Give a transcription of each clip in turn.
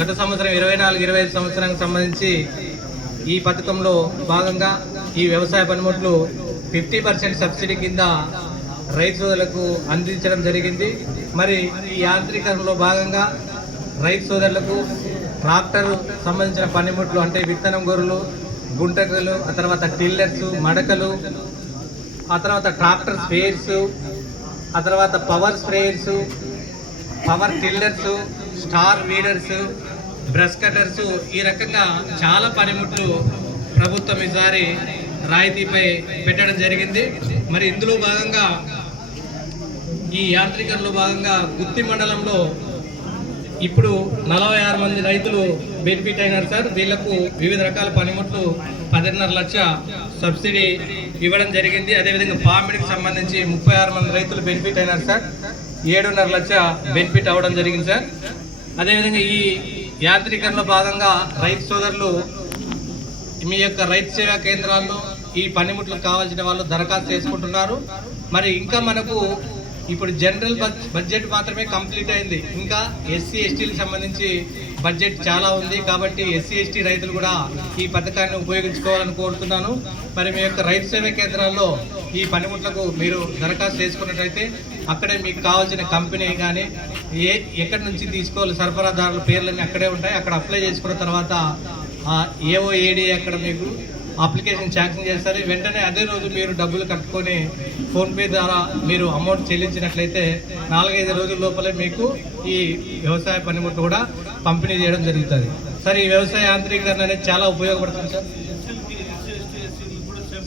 గత సంవత్సరం 24-25 సంవత్సరానికి సంబంధించి ఈ పథకంలో భాగంగా ఈ వ్యవసాయ పనిముట్లు 50% సబ్సిడీ కింద రైతు సోదరులకు అందించడం జరిగింది. మరి ఈ యాంత్రీకరణలో భాగంగా రైతు సోదరులకు ట్రాక్టర్ సంబంధించిన పనిముట్లు అంటే విత్తనం గొర్రెలు, గుంటకలు, ఆ తర్వాత టిల్లర్స్, మడకలు, ఆ తర్వాత ట్రాక్టర్ స్పేర్స్, ఆ తర్వాత power sprayers, power tillers, star weeders, brush cutters, ఈ రకంగా చాలా పనిముట్లు ప్రభుత్వం ఈసారి రాయితీపై పెట్టడం జరిగింది. మరి ఇందులో భాగంగా ఈ యాంత్రీకరణలో భాగంగా గుత్తి మండలంలో ఇప్పుడు 46 మంది రైతులు బెనిఫిట్ అయినారు సార్. వీళ్లకు వివిధ రకాల పనిముట్లు 10.5 లక్ష సబ్సిడీ ఇవ్వడం జరిగింది. అదేవిధంగా పామిడికి సంబంధించి 36 మంది రైతులు బెనిఫిట్ అయినారు సార్. 7.5 లక్ష బెనిఫిట్ అవ్వడం జరిగింది సార్. అదేవిధంగా ఈ యాంత్రీకరణలో భాగంగా రైతు సోదరులు మీ యొక్క రైతు సేవా కేంద్రాల్లో ఈ పనిముట్లకు కావాల్సిన వాళ్ళు దరఖాస్తు చేసుకుంటున్నారు. మరి ఇంకా మనకు ఇప్పుడు జనరల్ బడ్జెట్ మాత్రమే కంప్లీట్ అయింది. ఇంకా ఎస్సీ ఎస్టీలకు సంబంధించి బడ్జెట్ చాలా ఉంది. కాబట్టి ఎస్సీ ఎస్టీ రైతులు కూడా ఈ పథకాన్ని ఉపయోగించుకోవాలని కోరుతున్నాను. మరి మీ యొక్క రైతు సేవా కేంద్రాల్లో ఈ పనిముట్లకు మీరు దరఖాస్తు చేసుకున్నట్లయితే అక్కడే మీకు కావాల్సిన కంపెనీ కానీ ఎక్కడి నుంచి తీసుకోవాలి సరఫరాదారుల పేర్లన్నీ అక్కడే ఉంటాయి. అక్కడ అప్లై చేసుకున్న తర్వాత ఏఓఏడి అక్కడ మీకు అప్లికేషన్ శాంక్షన్ చేస్తారు. వెంటనే అదే రోజు మీరు డబ్బులు కట్టుకొని ఫోన్పే ద్వారా మీరు అమౌంట్ చెల్లించినట్లయితే 4-5 రోజుల లోపలే మీకు ఈ వ్యవసాయ పనిముట్లు కూడా పంపిణీ చేయడం జరుగుతుంది సార్. ఈ వ్యవసాయ యాంత్రీకరణ అనేది చాలా ఉపయోగపడుతుంది sir.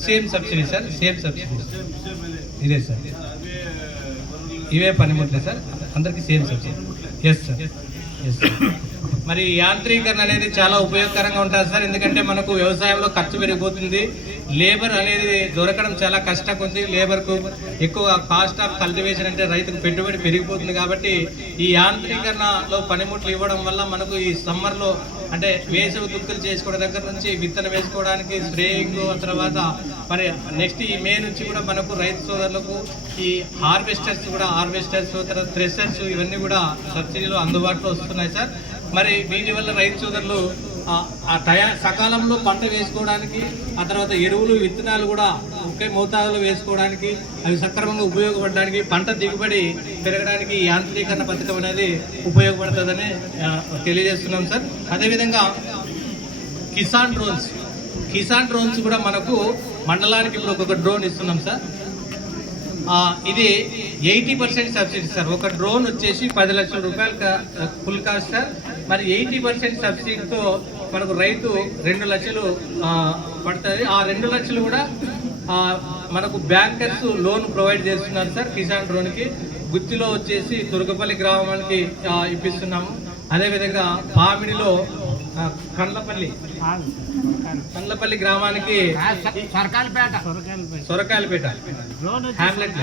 Same subsidy sir, same subsidy ఇదే సార్. ఇవే పనిముట్లే సార్, అందరికీ same subsidy. Yes sir, yes sir. మరి యాంత్రీకరణ అనేది చాలా ఉపయోగకరంగా ఉంటుంది సార్. ఎందుకంటే మనకు వ్యవసాయంలో ఖర్చు పెరిగిపోతుంది. లేబర్ అనేది దొరకడం చాలా కష్టంగా ఉంది. లేబర్కు ఎక్కువ కాస్ట్ ఆఫ్ కల్టివేషన్ అంటే రైతుకు పెట్టుబడి పెరిగిపోతుంది. కాబట్టి ఈ యాంత్రీకరణలో పనిముట్లు ఇవ్వడం వల్ల మనకు ఈ సమ్మర్లో అంటే వేసవి దుక్కులు చేసుకోవడం దగ్గర నుంచి విత్తనం వేసుకోవడానికి స్ప్రేయింగ్, తర్వాత మరి నెక్స్ట్ ఈ మే నుంచి కూడా మనకు రైతు సోదరులకు ఈ హార్వెస్టర్స్, తర్వాత థ్రెషర్స్ ఇవన్నీ కూడా సబ్సిడీలో అందుబాటులో వస్తున్నాయి సార్. మరి వీటి వల్ల రైతు సోదరులు సకాలంలో పంట వేసుకోవడానికి, ఆ తర్వాత ఎరువులు విత్తనాలు కూడా ఒకే మోతాదులో వేసుకోవడానికి, అవి సక్రమంగా ఉపయోగపడడానికి, పంట దిగుబడి పెరగడానికి ఈ యాంత్రీకరణ పథకం అనేది ఉపయోగపడుతుందని తెలియజేస్తున్నాం సార్. అదేవిధంగా కిసాన్ డ్రోన్స్ కూడా మనకు మండలానికి ఇప్పుడు ఒక్కొక్క డ్రోన్ ఇస్తున్నాం సార్. ఇది 80% సబ్సిడీ సార్. ఒక డ్రోన్ వచ్చేసి 10 లక్షల రూపాయలు ఫుల్ కాస్ట్ సార్. మరి 80% సబ్సిడీతో మనకు రైతు 2 లక్షలు పడుతుంది. ఆ 2 లక్షలు కూడా మనకు బ్యాంకర్స్ లోన్ ప్రొవైడ్ చేస్తున్నారు సార్ కిసాన్ డ్రోన్కి. గుత్తిలో వచ్చేసి తురకపల్లి గ్రామానికి ఇప్పిస్తున్నాము. అదేవిధంగా పామిడిలో కండ్లపల్లి గ్రామానికి సొరకాయలపేట హ్యామ్లెట్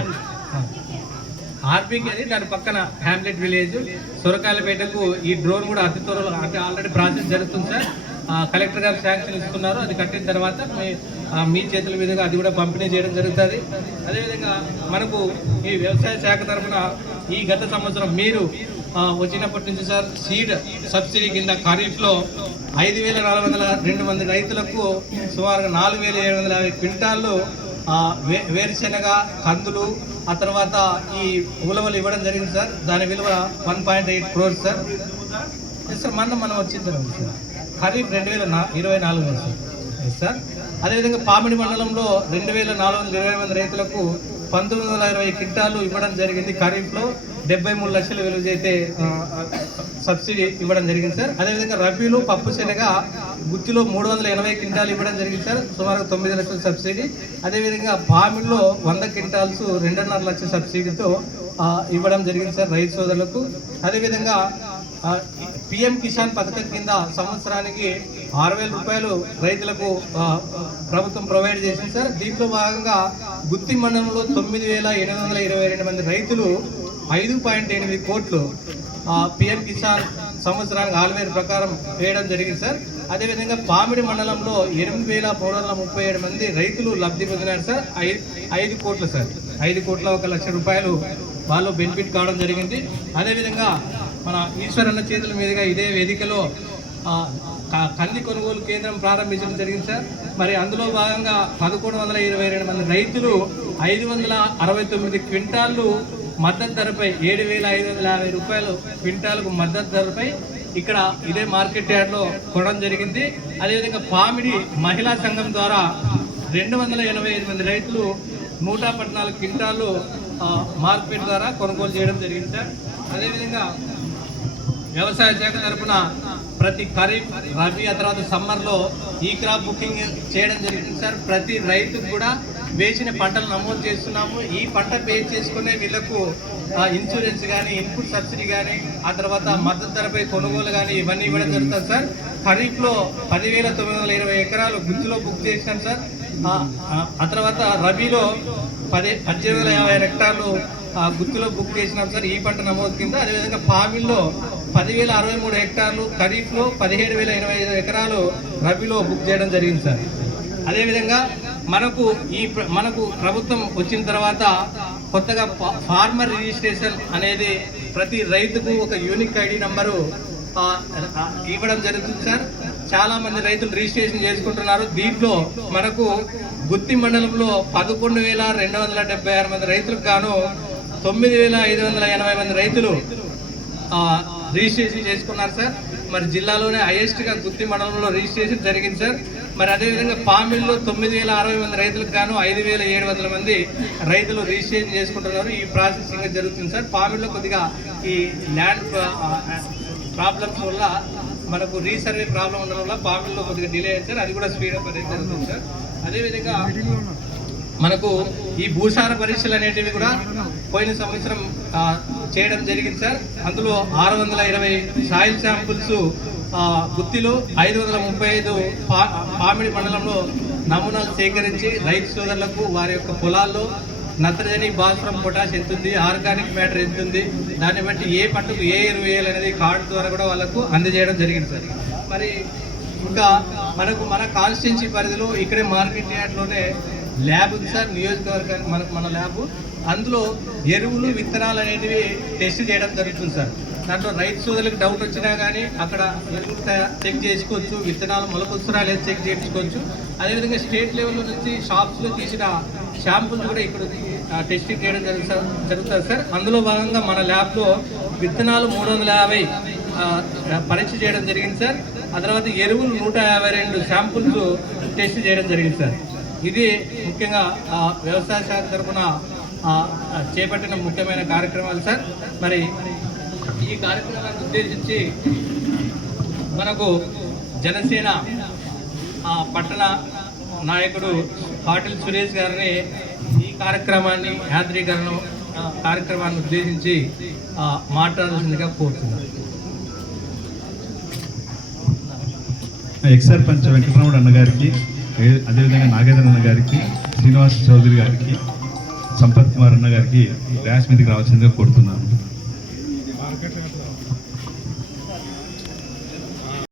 ఆర్పీకి అది దాని పక్కన హ్యామ్లెట్ విలేజ్ సొరకాయలపేటకు ఈ డ్రోన్ కూడా అతి త్వరలో అంటే ఆల్రెడీ ప్రాసెస్ జరుగుతుంది సార్. కలెక్టర్ గారు శాంక్షన్ ఇస్తున్నారు. అది కట్టిన తర్వాత మీ చేతుల మీదుగా అది కూడా పంపిణీ చేయడం జరుగుతుంది. అదేవిధంగా మనకు ఈ వ్యవసాయ శాఖ తరఫున ఈ గత సంవత్సరం మీరు వచ్చినప్పటి నుంచి సార్ సీడ్ సబ్సిడీ కింద ఖరీఫ్లో 5,402 మంది రైతులకు సుమారుగా 4,750 క్వింటాళ్ళు వేరుశెనగ, కందులు, ఆ తర్వాత ఈ ఉలవలు ఇవ్వడం జరిగింది సార్. దాని విలువ 1.8 crores సార్. సార్ మనం వచ్చింది సార్ ఖరీఫ్ 2024 సార్. అదేవిధంగా పామిడి మండలంలో 2,420 మంది రైతులకు 1,920 క్వింటాలు ఇవ్వడం జరిగింది. ఖరీఫ్లో 73 లక్షలు విలువ అయితే సబ్సిడీ ఇవ్వడం జరిగింది సార్. అదేవిధంగా రబీలో పప్పు శనగ గుత్తిలో 380 క్వింటాలు ఇవ్వడం జరిగింది సార్, సుమారు 9 లక్షల సబ్సిడీ. అదేవిధంగా పామిడిలో 100 క్వింటాల్స్ 2.5 లక్షల సబ్సిడీతో ఇవ్వడం జరిగింది సార్ రైతు సోదరులకు. అదేవిధంగా పిఎం కిసాన్ పథకం కింద సంవత్సరానికి 6,000 రూపాయలు రైతులకు ప్రభుత్వం ప్రొవైడ్ చేసింది సార్. దీంట్లో భాగంగా గుత్తి మండలంలో 9,822 మంది రైతులు 5.8 కోట్లు పిఎం కిసాన్ సంవత్సరానికి 6,000 ప్రకారం వేయడం జరిగింది సార్. అదేవిధంగా పామిడి మండలంలో 8,337 మంది రైతులు లబ్ధి పొందినారు సార్. 5 కోట్లు సార్, 5,01,00,000 రూపాయలు వాళ్ళు బెనిఫిట్ కావడం జరిగింది. అదేవిధంగా మన ఈశ్వరన్న చేతుల మీదుగా ఇదే వేదికలో కంది కొనుగోలు కేంద్రం ప్రారంభించడం జరిగింది సార్. మరి అందులో భాగంగా 1122 మంది రైతులు 569 క్వింటాళ్ళు మద్దతు ధరపై 7,550 రూపాయలు క్వింటాలకు మద్దతు ధరపై ఇక్కడ ఇదే మార్కెట్ యార్డ్లో కొనడం జరిగింది. అదేవిధంగా పామిడి మహిళా సంఘం ద్వారా 285 మంది రైతులు 114 క్వింటాళ్ళు మార్కెట్ ద్వారా కొనుగోలు చేయడం జరిగింది సార్. అదేవిధంగా వ్యవసాయ శాఖ తరఫున ప్రతి ఖరీఫ్, రబీ, ఆ తర్వాత సమ్మర్లో ఈ క్రాప్ బుకింగ్ చేయడం జరిగింది సార్. ప్రతి రైతుకు కూడా వేసిన పంటలు నమోదు చేస్తున్నాము. ఈ పంట పే చేసుకునే వీళ్ళకు ఇన్సూరెన్స్ కానీ, ఇన్పుట్ సబ్సిడీ కానీ, ఆ తర్వాత మద్దతు ధరపై కొనుగోలు కానీ ఇవన్నీ ఇవ్వడం జరుగుతుంది సార్. ఖరీఫ్లో 10,920 ఎకరాలు గుత్తిలో బుక్ చేసినాం సార్. ఆ తర్వాత రబీలో 18,050 హెక్టార్లు గుత్తిలో బుక్ చేసినాం సార్ ఈ పంట నమోదు కింద. అదేవిధంగా పామిల్లో 10,063 హెక్టార్లు, ఖరీఫ్లో 17,085 ఎకరాలు రబీలో బుక్ చేయడం జరిగింది సార్. అదేవిధంగా మనకు ప్రభుత్వం వచ్చిన తర్వాత కొత్తగా ఫార్మర్ రిజిస్ట్రేషన్ అనేది ప్రతి రైతుకు ఒక యూనిక్ ఐడి నంబరు ఇవ్వడం జరుగుతుంది సార్. చాలా మంది రైతులు రిజిస్ట్రేషన్ చేసుకుంటున్నారు. దీంట్లో మనకు గుత్తి మండలంలో 11,276 మంది రైతులకు గాను 9,580 మంది రైతులు రిజిస్ట్రేషన్ చేసుకున్నారు సార్. మరి జిల్లాలోనే హైయెస్ట్గా గుత్తి మండలంలో రిజిస్ట్రేషన్ జరిగింది సార్. మరి అదేవిధంగా పామిల్లో 9,060 మంది రైతులకు గాను 5,700 మంది రైతులు రిజిస్ట్రేషన్ చేసుకుంటున్నారు. ఈ ప్రాసెసింగ్ జరుగుతుంది సార్. పామిల్లో కొద్దిగా ఈ ల్యాండ్ ప్రాబ్లమ్స్ వల్ల మనకు రీసర్వే ప్రాబ్లం ఉండడం వల్ల పామిల్లో కొద్దిగా డిలే అయింది సార్. అది కూడా స్పీడప్ అనేది జరుగుతుంది సార్. అదేవిధంగా మనకు ఈ భూసార పరీక్షలు అనేటివి కూడా పోయిన సంవత్సరం చేయడం జరిగింది సార్. అందులో 620 సాయిల్ శాంపుల్స్ గుత్తిలో, 535 పామిడి మండలంలో నమూనాలు సేకరించి రైతు సోదరులకు వారి యొక్క పొలాల్లో నత్రజని, భాస్వరం, పొటాష్ ఎంతుంది, ఆర్గానిక్ మ్యాటర్ ఎంతుంది, దాన్ని బట్టి ఏ పంటకు ఏ ఎరువు వేయాలి అనేది కార్డు ద్వారా కూడా వాళ్ళకు అందజేయడం జరిగింది సార్. మరి ఇంకా మన కాన్స్టిట్యున్సీ పరిధిలో ఇక్కడే మార్కెట్ యార్డ్లోనే ల్యాబ్ ఉంది సార్. నియోజకవర్గానికి మన ల్యాబ్, అందులో ఎరువులు, విత్తనాలు అనేటివి టెస్ట్ చేయడం జరుగుతుంది సార్. దాంట్లో రైతు సోదరులకు డౌట్ వచ్చినా కానీ అక్కడ ఎరువులు చెక్ చేసుకోవచ్చు, విత్తనాలు మొలకొస్తున్నా లేదా చెక్ చేయించుకోవచ్చు. అదేవిధంగా స్టేట్ లెవెల్లో నుంచి షాప్స్లో తీసిన శాంపుల్స్ కూడా ఇక్కడ టెస్టింగ్ చేయడం జరుగుతుంది సార్. అందులో భాగంగా మన ల్యాబ్లో విత్తనాలు 350 పరీక్ష చేయడం జరిగింది సార్. ఆ తర్వాత ఎరువులు 152 శాంపుల్స్ టెస్ట్ చేయడం జరిగింది సార్. ఇది ముఖ్యంగా వ్యవసాయ శాఖ తరఫున చేపట్టిన ముఖ్యమైన కార్యక్రమాలు సార్. మరి ఈ కార్యక్రమాన్ని ఉద్దేశించి మనకు జనసేన పట్టణ నాయకుడు పాటిల్ సురేష్ గారిని ఈ కార్యక్రమాన్ని యాంత్రీకరణ కార్యక్రమాన్ని ఉద్దేశించి మాట్లాడాల్సిందిగా కోరుతున్నాను. ఎక్స్ సర్పంచ్ వెంకటరమణ అన్న గారికి, అదేవిధంగా నాగేంద్ర అన్న గారికి, శ్రీనివాస్ చౌదరి గారికి, సంపత్ కుమార్ అన్న గారికి ర్యాష్ మీదకి రావాల్సిందిగా కోరుతున్నాను.